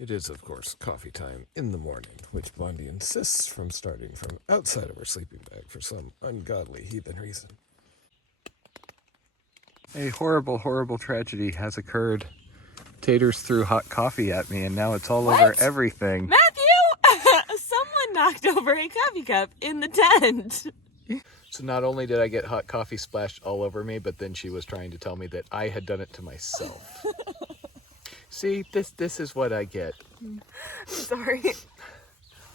It is, of course, coffee time in the morning, which Bondi insists from starting from outside of her sleeping bag for some ungodly heathen reason. A horrible, horrible tragedy has occurred. Taters threw hot coffee at me, and now it's all over everything. Matthew! Someone knocked over a coffee cup in the tent. So not only did I get hot coffee splashed all over me, but then she was trying to tell me that I had done it to myself. See, this is what I get. Sorry.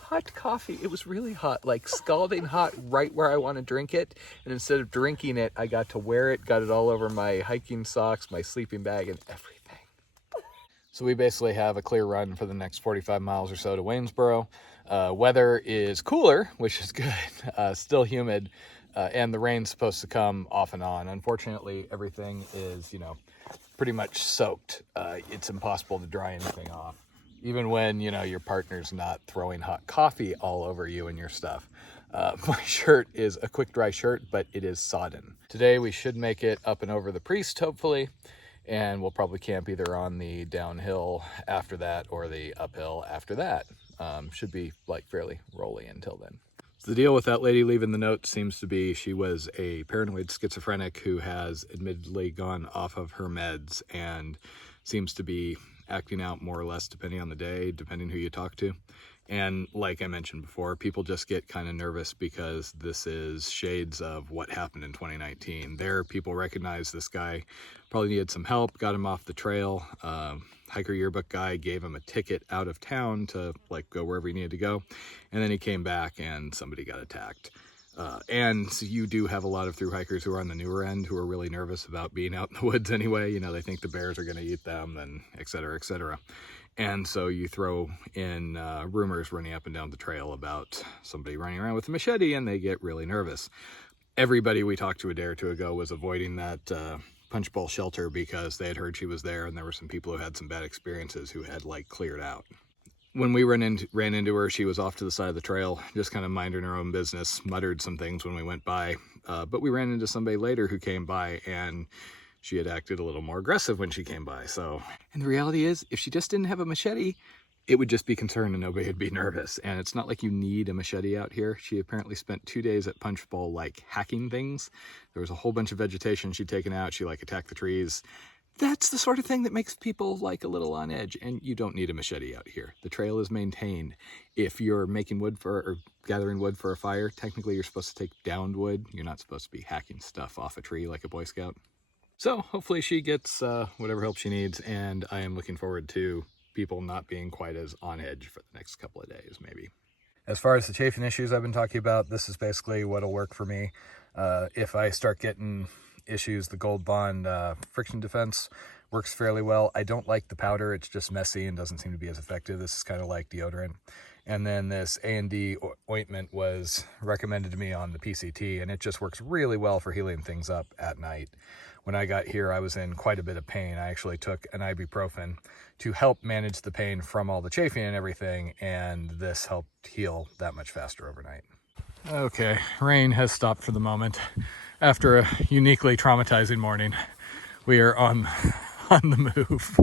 Hot coffee, it was really hot, like scalding hot right where I want to drink it. And instead of drinking it, I got to wear it, got it all over my hiking socks, my sleeping bag, and everything. So we basically have a clear run for the next 45 miles or so to Waynesboro. Weather is cooler, which is good, still humid, and the rain's supposed to come off and on. Unfortunately, everything is, pretty much soaked. It's impossible to dry anything off, even when, your partner's not throwing hot coffee all over you and your stuff. My shirt is a quick dry shirt, but it is sodden. Today we should make it up and over the Priest, hopefully. And we'll probably camp either on the downhill after that or the uphill after that. Should be like fairly rolly until then. So the deal with that lady leaving the note seems to be she was a paranoid schizophrenic who has admittedly gone off of her meds and seems to be acting out more or less depending on the day, depending who you talk to. And like I mentioned before, people just get kind of nervous because this is shades of what happened in 2019. There, people recognize this guy probably needed some help, got him off the trail. Hiker yearbook guy gave him a ticket out of town to go wherever he needed to go. And then he came back and somebody got attacked. And so you do have a lot of thru hikers who are on the newer end who are really nervous about being out in the woods anyway. They think the bears are going to eat them, and et cetera, et cetera. And so you throw in rumors running up and down the trail about somebody running around with a machete, and they get really nervous. Everybody we talked to a day or two ago was avoiding that punch bowl shelter because they had heard she was there, and there were some people who had some bad experiences who had cleared out. When we ran into her, she was off to the side of the trail, just kind of minding her own business, muttered some things when we went by. But we ran into somebody later who came by, and she had acted a little more aggressive when she came by. And the reality is, if she just didn't have a machete, it would just be concerned and nobody would be nervous. And it's not like you need a machete out here. She apparently spent 2 days at Punch Bowl, hacking things. There was a whole bunch of vegetation she'd taken out. She attacked the trees. That's the sort of thing that makes people a little on edge, and you don't need a machete out here. The trail is maintained. If you're making wood or gathering wood for a fire, technically you're supposed to take downed wood. You're not supposed to be hacking stuff off a tree like a Boy Scout. So hopefully she gets whatever help she needs, and I am looking forward to people not being quite as on edge for the next couple of days, maybe. As far as the chafing issues I've been talking about, this is basically what'll work for me. If I start getting issues, the Gold Bond friction defense works fairly well. I don't like the powder. It's just messy and doesn't seem to be as effective. This is kind of like deodorant. And then this A&D ointment was recommended to me on the PCT, and it just works really well for healing things up at night. When I got here, I was in quite a bit of pain. I actually took an ibuprofen to help manage the pain from all the chafing and everything, and this helped heal that much faster overnight. Okay, rain has stopped for the moment. After a uniquely traumatizing morning, we are on the move.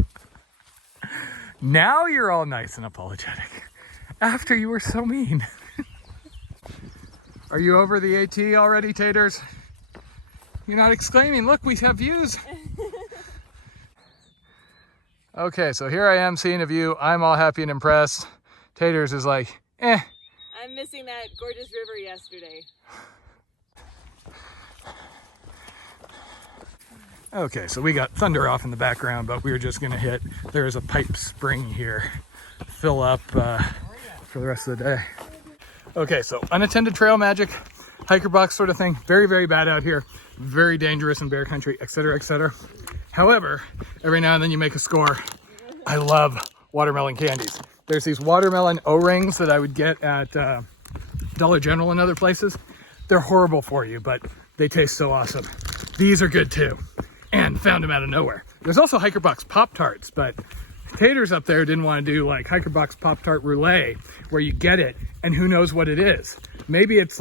Now you're all nice and apologetic. After you were so mean. Are you over the AT already, Taters? You're not exclaiming, look, we have views. Okay, so here I am seeing a view. I'm all happy and impressed. Taters is like, eh. I'm missing that gorgeous river yesterday. Okay, so we got thunder off in the background, but we were just gonna hit, there's a pipe spring here, fill up for the rest of the day. Okay, so unattended trail magic, hiker box sort of thing, very, very bad out here, very dangerous in bear country, etc., etc. However, every now and then you make a score. I love watermelon candies. There's these watermelon O-rings that I would get at Dollar General and other places. They're horrible for you, but they taste so awesome. These are good too. And found them out of nowhere. There's also Hiker Box Pop-Tarts, but Taters up there didn't want to do Hiker Box Pop-Tart Roulette, where you get it and who knows what it is. Maybe it's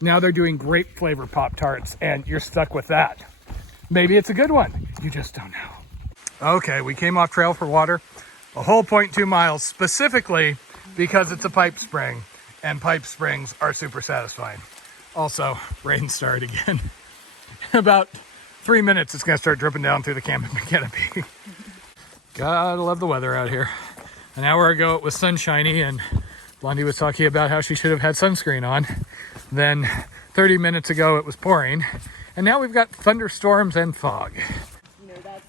now they're doing grape flavor Pop-Tarts and you're stuck with that. Maybe it's a good one. You just don't know. Okay, we came off trail for water. a whole 0.2 miles specifically because it's a pipe spring, and pipe springs are super satisfying. Also, rain started again. In about 3 minutes, it's gonna start dripping down through the camping canopy. Gotta love the weather out here. An hour ago it was sunshiny and Blondie was talking about how she should have had sunscreen on. Then 30 minutes ago it was pouring, and now we've got thunderstorms and fog. You know, that's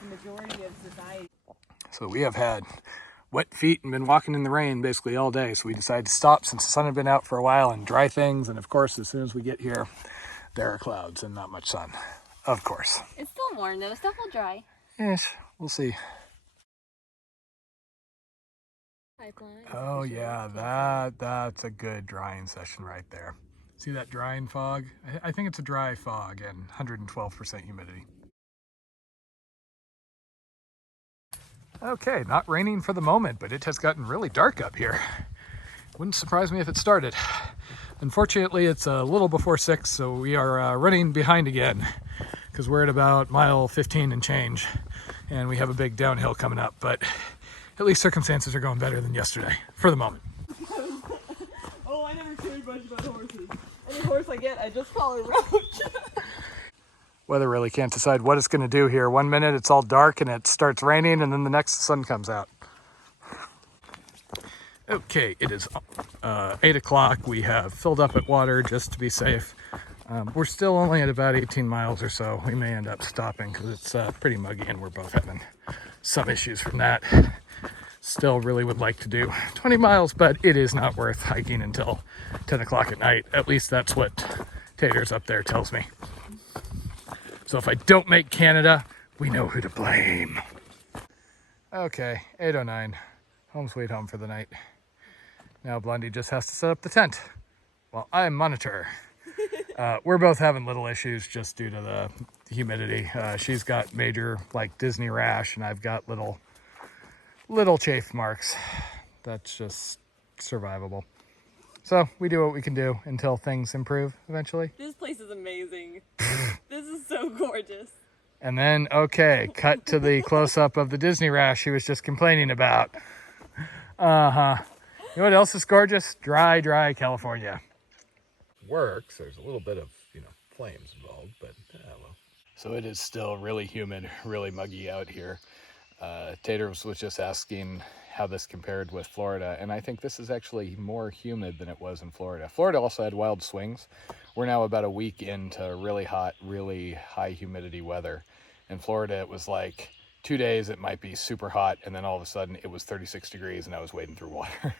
the majority of society. So we have had wet feet and been walking in the rain basically all day. So we decided to stop since the sun had been out for a while and dry things. And of course, as soon as we get here, there are clouds and not much sun, of course. It's still warm though, stuff will dry. Yes, we'll see. Pipeline. Oh yeah, that's a good drying session right there. See that drying fog? I think it's a dry fog and 112% humidity. Okay, not raining for the moment, but it has gotten really dark up here. Wouldn't surprise me if it started. Unfortunately, it's a little before 6, so we are running behind again because we're at about mile 15 and change, and we have a big downhill coming up, but at least circumstances are going better than yesterday, for the moment. Oh, I never cared much about horses. Any horse I get, I just call her Roach. Weather really can't decide what it's going to do here. 1 minute it's all dark and it starts raining, and then the next the sun comes out. Okay, it is 8 o'clock. We have filled up at water just to be safe. We're still only at about 18 miles or so. We may end up stopping because it's pretty muggy and we're both having some issues from that. Still really would like to do 20 miles, but it is not worth hiking until 10 o'clock at night. At least that's what Taters up there tells me. So if I don't make Canada, we know who to blame. Okay, 8:09, home sweet home for the night. Now Blondie just has to set up the tent while I monitor. We're both having little issues just due to the humidity. She's got major like Disney rash, and I've got little chafe marks. That's just survivable. So we do what we can do until things improve eventually. This place is amazing. This is so gorgeous. And then, okay, cut to the close-up of the Disney rash he was just complaining about. Uh-huh. You know what else is gorgeous? Dry California. Works. There's a little bit of, flames involved, but well. So it is still really humid, really muggy out here. Taters was just asking how this compared with Florida, and I think this is actually more humid than it was in Florida. Florida also had wild swings. We're now about a week into really hot, really high humidity weather. In Florida, it was like 2 days it might be super hot, and then all of a sudden it was 36 degrees and I was wading through water.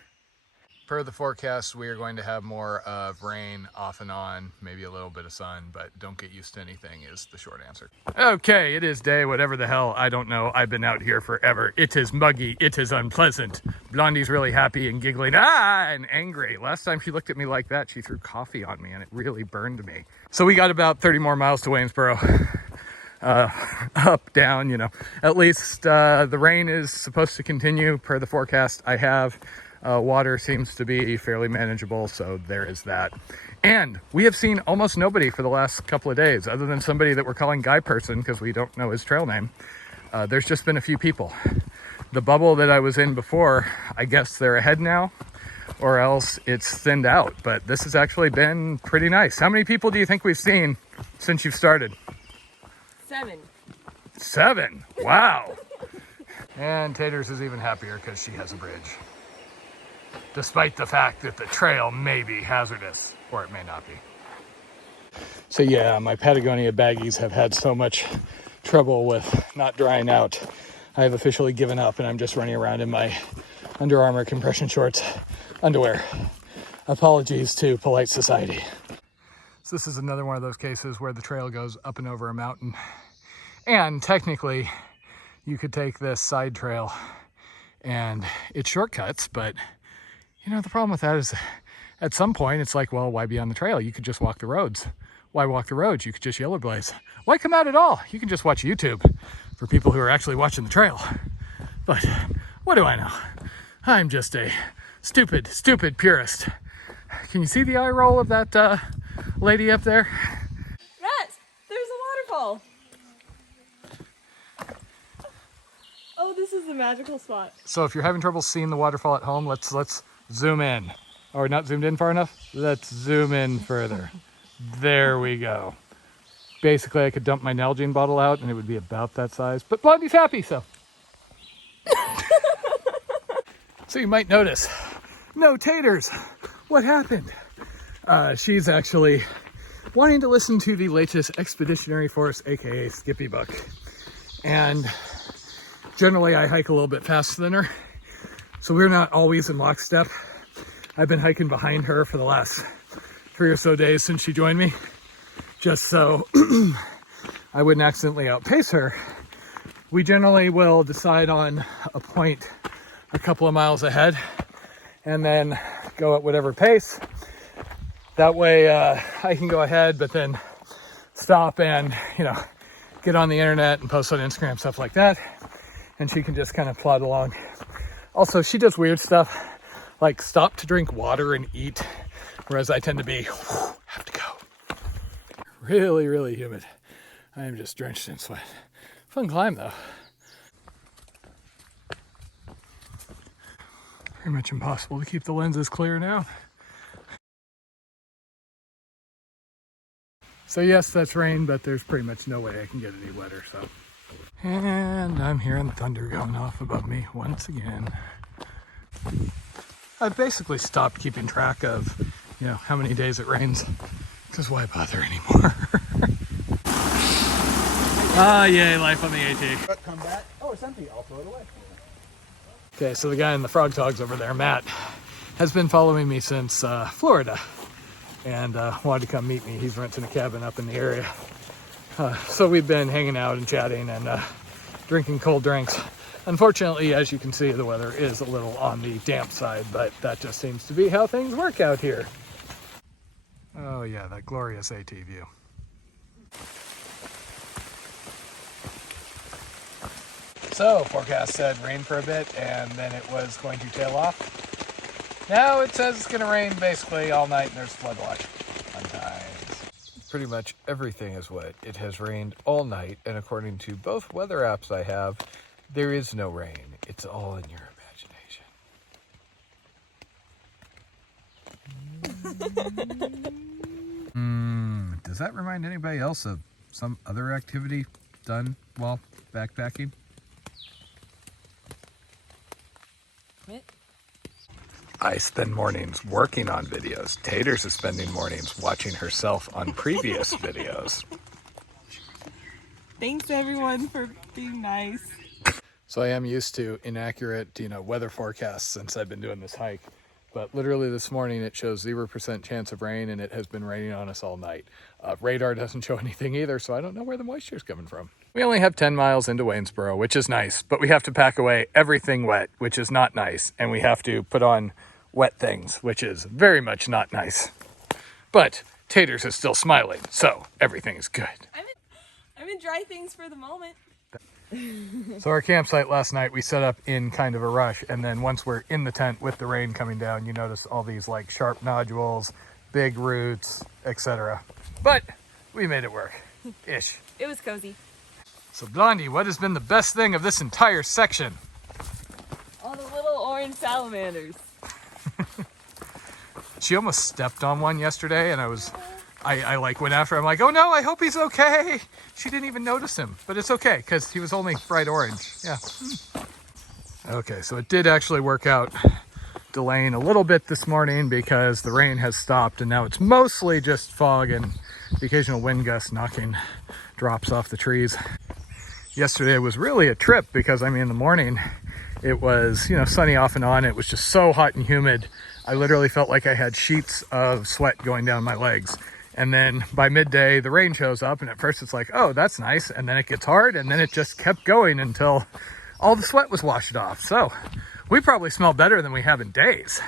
Per the forecast, we are going to have more of rain off and on, maybe a little bit of sun, but don't get used to anything is the short answer. Okay, it is day, whatever the hell, I don't know. I've been out here forever. It is muggy, it is unpleasant. Blondie's really happy and giggling, and angry. Last time she looked at me like that, she threw coffee on me and it really burned me. So we got about 30 more miles to Waynesboro. Up, down, At least the rain is supposed to continue per the forecast I have. Water seems to be fairly manageable, so there is that. And we have seen almost nobody for the last couple of days, other than somebody that we're calling Guy Person because we don't know his trail name. There's just been a few people. The bubble that I was in before, I guess they're ahead now, or else it's thinned out. But this has actually been pretty nice. How many people do you think we've seen since you've started? 7. 7? Wow. And Taters is even happier because she has a bridge. Despite the fact that the trail may be hazardous, or it may not be. So yeah, my Patagonia baggies have had so much trouble with not drying out. I have officially given up and I'm just running around in my Under Armour compression shorts underwear. Apologies to polite society. So this is another one of those cases where the trail goes up and over a mountain. And technically, you could take this side trail and it's shortcuts, but the problem with that is at some point it's like, well, why be on the trail? You could just walk the roads. Why walk the roads? You could just yellow blaze. Why come out at all? You can just watch YouTube for people who are actually watching the trail. But what do I know? I'm just a stupid purist. Can you see the eye roll of that lady up there? Rats! There's a waterfall! Oh, this this is the magical spot. So if you're having trouble seeing the waterfall at home, let's zoom in. Or not zoomed in far enough? Let's zoom in further. There we go. Basically, I could dump my Nalgene bottle out and it would be about that size. But Blondie's happy, so. So you might notice, no taters. What happened? She's actually wanting to listen to the latest Expeditionary Force, aka Skippy book. And generally I hike a little bit faster than her, so we're not always in lockstep. I've been hiking behind her for the last 3 or so days since she joined me, just so I wouldn't accidentally outpace her. We generally will decide on a point a couple of miles ahead and then go at whatever pace. That way I can go ahead, but then stop and, get on the internet and post on Instagram, stuff like that. And she can just kind of plod along. Also, she does weird stuff like stop to drink water and eat, whereas I tend to be, have to go. Really, really humid. I am just drenched in sweat. Fun climb though. Pretty much impossible to keep the lenses clear now. So yes, that's rain, but there's pretty much no way I can get any wetter, so. And I'm hearing thunder going off above me once again. I've basically stopped keeping track of, how many days it rains, because why bother anymore? Ah, yay, life on the AT. Come back. Oh, it's empty. I'll throw it away. Okay, so the guy in the frog togs over there, Matt, has been following me since Florida and wanted to come meet me. He's renting a cabin up in the area. So we've been hanging out and chatting and drinking cold drinks. Unfortunately, as you can see, the weather is a little on the damp side, but that just seems to be how things work out here. Oh yeah, that glorious AT view. So, forecast said rain for a bit, and then it was going to tail off. Now it says it's going to rain basically all night, and there's flood watch. Fun times. Pretty much everything is wet. It has rained all night, and according to both weather apps I have, there is no rain. It's all in your imagination. Does that remind anybody else of some other activity done while backpacking? I spend mornings working on videos. Taters is spending mornings watching herself on previous videos. Thanks everyone for being nice. So I am used to inaccurate, weather forecasts since I've been doing this hike. But literally this morning it shows 0% chance of rain, and it has been raining on us all night. Radar doesn't show anything either, so I don't know where the moisture is coming from. We only have 10 miles into Waynesboro, which is nice, but we have to pack away everything wet, which is not nice. And we have to put on wet things, which is very much not nice. But Taters is still smiling, so everything is good. I'm in dry things for the moment. So our campsite last night, we set up in kind of a rush, and then once we're in the tent with the rain coming down, you notice all these like sharp nodules, big roots, etc. But we made it work, ish. It was cozy. So Blondie, what has been the best thing of this entire section? All the little orange salamanders. She almost stepped on one yesterday, and I like went after him. I'm like, oh no, I hope he's okay. She didn't even notice him, but it's okay because he was only bright orange. Yeah. Okay, so it did actually work out delaying a little bit this morning because the rain has stopped, and now it's mostly just fog and the occasional wind gust knocking drops off the trees. Yesterday was really a trip because, in the morning it was, sunny off and on. It was just so hot and humid. I literally felt like I had sheets of sweat going down my legs. And then by midday, the rain shows up, and at first it's like, oh, that's nice. And then it gets hard, and then it just kept going until all the sweat was washed off. So we probably smell better than we have in days.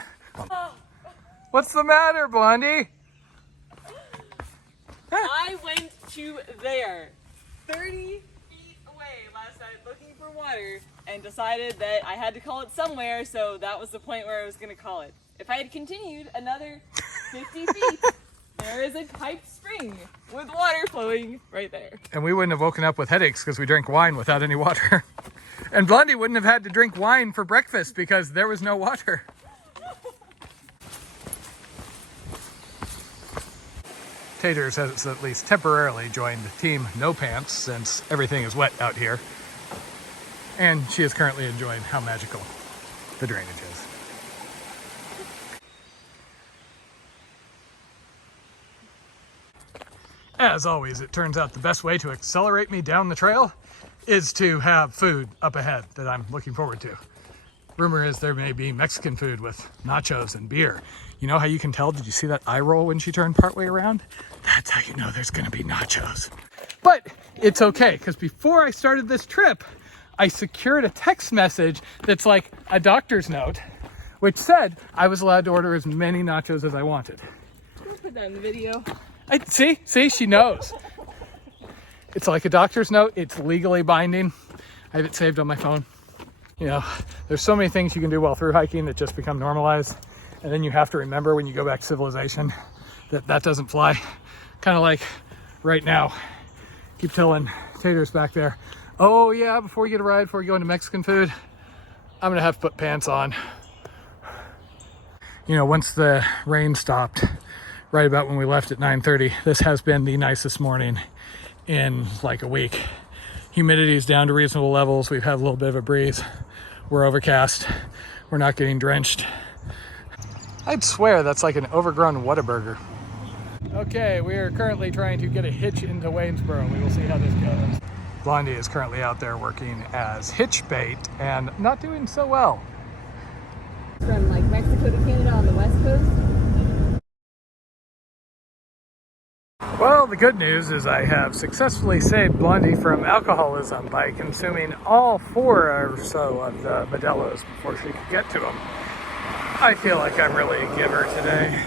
What's the matter, Blondie? I went to there, 30 feet away last night looking for water, and decided that I had to call it somewhere, so that was the point where I was going to call it. If I had continued another 50 feet, there is a piped spring with water flowing right there. And we wouldn't have woken up with headaches because we drank wine without any water. And Blondie wouldn't have had to drink wine for breakfast because there was no water. Taters has at least temporarily joined Team No Pants since everything is wet out here. And she is currently enjoying how magical the drainage is. As always, it turns out the best way to accelerate me down the trail is to have food up ahead that I'm looking forward to. Rumor is there may be Mexican food with nachos and beer. You know how you can tell? Did you see that eye roll when she turned partway around? That's how you know there's gonna be nachos. But it's okay, because before I started this trip, I secured a text message that's like a doctor's note, which said I was allowed to order as many nachos as I wanted. We'll put that in the video. See, she knows. It's like a doctor's note. It's legally binding. I have it saved on my phone. You know, there's so many things you can do while through hiking that just become normalized. And then you have to remember when you go back to civilization that that doesn't fly. Kind of like right now. Keep telling Taters back there, oh yeah, before we get a ride, before we go into Mexican food, I'm gonna have to put pants on. You know, once the rain stopped, right about when we left at 9:30, this has been the nicest morning in like a week. Humidity is down to reasonable levels. We've had a little bit of a breeze. We're overcast. We're not getting drenched. I'd swear that's like an overgrown Whataburger. Okay, we are currently trying to get a hitch into Waynesboro. We will see how this goes. Blondie is currently out there working as hitch bait and not doing so well. From like Mexico to Canada on the west coast. Well, the good news is I have successfully saved Blondie from alcoholism by consuming all 4 or so of the Modelo's before she could get to them. I feel like I'm really a giver today.